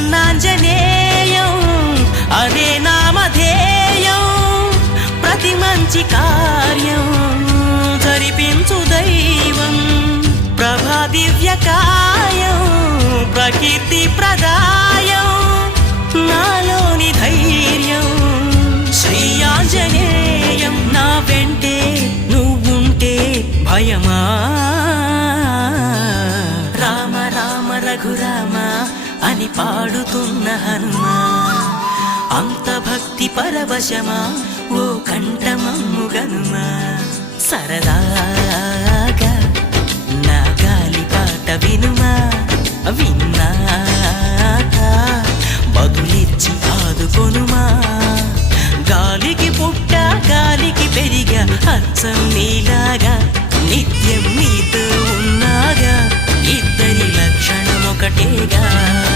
అన్నాంజనేయం అదే నామధేయం ప్రతి మంచి కార్యం జరిపించు దైవం ప్రభా దివ్యకాయం ప్రకీర్తి ప్ర రఘురామా అని పాడుతున్న హనుమా. అంత భక్తి పరవశమా ఓ కంఠమమ్ము గనుమా. సరదాగా నా గాలి పాట వినుమా. విన్నాక బదులిచ్చి ఆదుకొనుమా. గాలికి పుట్ట గాలికి పెరిగా అచ్చం నీలాగా నిత్యం నీతో लौटेगा